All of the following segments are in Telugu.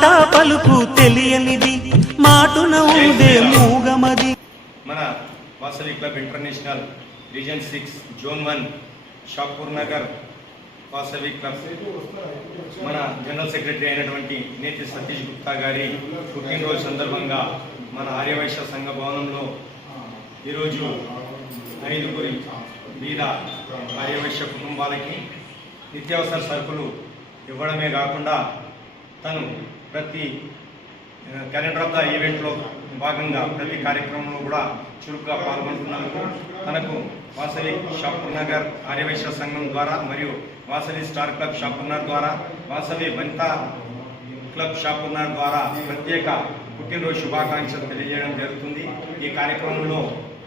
మాట పలుకు తెలియనిది. మాటున ఉందే మూగమది. మన Vasavi club international region six zone one Shapur Nagar Vasavi club మన జనరల్ సెక్రటరీ అయినటువంటి నేతి సతీష్ గుప్తా గారి పుట్టినరోజు సందర్భంగా మన ఆర్యవైశ్య సంఘ భవనంలో ఈరోజు ఐదుగురి మీద ఆర్యవైశ్య కుటుంబాలకి నిత్యావసర సరుకులు ఇవ్వడమే కాకుండా తను ప్రతి క్యాలెండర్ ఆఫ్ ద ఈవెంట్లో భాగంగా ప్రతి కార్యక్రమంలో కూడా చురుగ్గా పాల్గొంటున్నందుకు తనకు వాసవి షాపూర్ నగర్ ఆర్యవైశ్య సంఘం ద్వారా మరియు వాసవి స్టార్ క్లబ్ షాపూర్నర్ ద్వారా వాసవి వనితా క్లబ్ షాపూర్నర్ ద్వారా ప్రత్యేక పుట్టినరోజు శుభాకాంక్షలు తెలియజేయడం జరుగుతుంది. ఈ కార్యక్రమంలో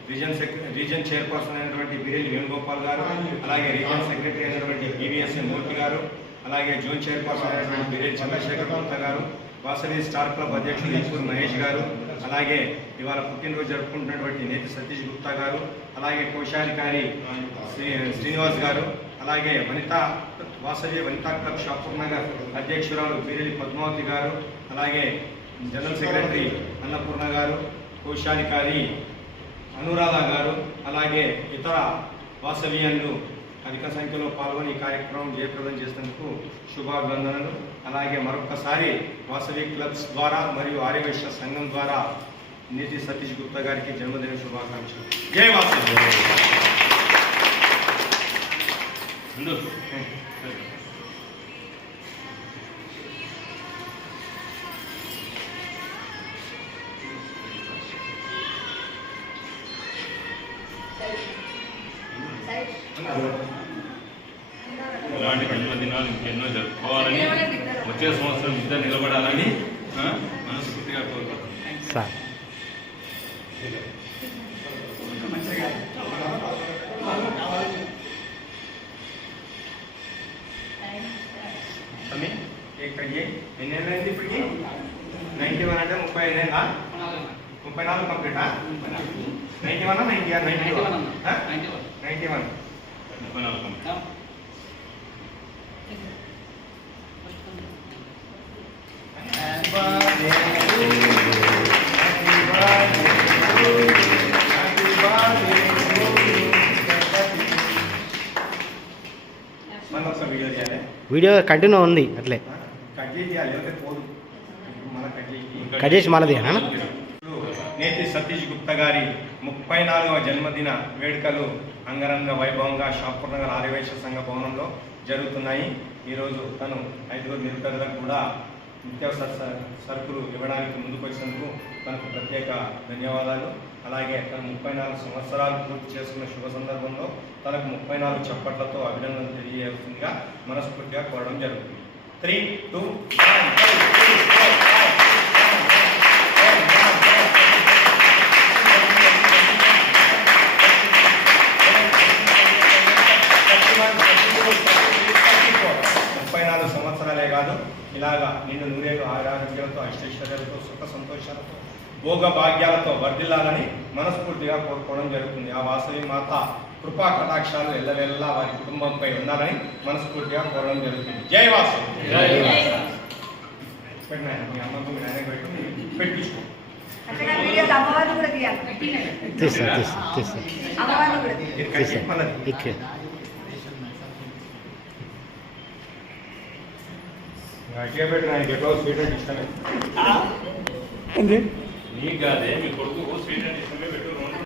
రీజన్ సెక్ రీజన్ చైర్పర్సన్ అయినటువంటి బిరెల్లి వేణుగోపాల్ గారు అలాగే రీజన్ సెక్రటరీ అయినటువంటి పివిఎస్ఎన్ మూర్తి గారు అలాగే జోన్ చైర్పర్సన్ అయినటువంటి బిరేడ్ చంద్రశేఖర్ గుప్తా గారు వాసవి స్టార్ క్లబ్ అధ్యక్షులు ఈశ్వర్ మహేష్ గారు అలాగే ఇవాళ పుట్టినరోజు జరుపుకుంటున్నటువంటి నేత సతీష్ గుప్తా గారు అలాగే కోశాధికారి శ్రీ శ్రీనివాస్ గారు అలాగే వనితా వాసవి వనితా క్లబ్ షాపూర్ నగర్ అధ్యక్షురాలు బిరేడి పద్మావతి గారు అలాగే జనరల్ సెక్రటరీ అన్నపూర్ణ గారు కోశాధికారి అనురాధ గారు అలాగే ఇతర వాసవీయులు అధిక సంఖ్యలో పాల్గొని ఈ కార్యక్రమం జయప్రదం చేసినందుకు శుభాభివందనలు. అలాగే మరొకసారి వాసవి క్లబ్స్ ద్వారా మరియు ఆర్యవైశ్య సంఘం ద్వారా నీతి సతీష్ గుప్తా గారికి జన్మదిన శుభాకాంక్షలు. జయ వాసవి. ఇలాంటి జన్మదినాలు ఇంకెన్నో జరుపుకోవాలని వచ్చే సంవత్సరం ఇద్దరు నిలబడాలని మనస్ఫూర్తిగా కోరుకుంటున్నాను ఏ ఎన్ని ఏళ్ళు అయింది ఇప్పటికి? నైన్టీ వన్ అంటే ముప్పై ఐదు ఏళ్ళా ముప్పై నాలుగు కంప్లీటా? Ninety one ninety ninety one ninety one video continue ఉంది అట్లే. కట్ చేసి మళ్ళీ? నేతి సతీష్ గుప్తా గారి ముప్పై నాలుగవ జన్మదిన వేడుకలు అంగరంగ వైభవంగా షాపూర్ నగర్ ఆర్యవైశ్య సంఘ భవనంలో జరుగుతున్నాయి. ఈరోజు తను ఐదుగురు నిరుపేదలకు కూడా నిత్యావసర సరుకులు ఇవ్వడానికి ముందుకు వచ్చినందుకు తనకు ప్రత్యేక ధన్యవాదాలు. అలాగే తన ముప్పై నాలుగు సంవత్సరాలు పూర్తి చేసుకున్న శుభ సందర్భంలో తనకు ముప్పై నాలుగు చప్పట్లతో అభినందనలు తెలియజేస్తుందిగా మనస్ఫూర్తిగా కోరడం జరుగుతుంది. త్రీ టూ ఇలాగా నిన్ను నూరేళ్ళు ఆరోగ్యాలతో అష్టైశ్వర్యాలతో సుఖ సంతోషాలతో భోగ భాగ్యాలతో వర్ధిల్లాలని మనస్ఫూర్తిగా కోరుకోవడం జరుగుతుంది. ఆ వాసవి మాత కృపా కటాక్షాలు ఎల్లవెల్లా వారి కుటుంబంపై ఉండాలని మనస్ఫూర్తిగా కోరడం జరుగుతుంది. జై పెట్టినా మీ అమ్మకు పెట్టించుకో. ఇది అమ్మవారిని కూడా తీయాలి. తీస్తా తీస్తా తీస్తా. అమ్మవారిని కూడా ఇది కట్ తీస్తా మళ్ళీ ఇక్కడ గట్టిగా పెట్టిన ఆయనకి ఎట్లా స్వీట్ అంటే ఇష్టమే నీకు కాదే మీ కొడుకు స్వీట్ అంటే ఇష్టమే పెట్టు.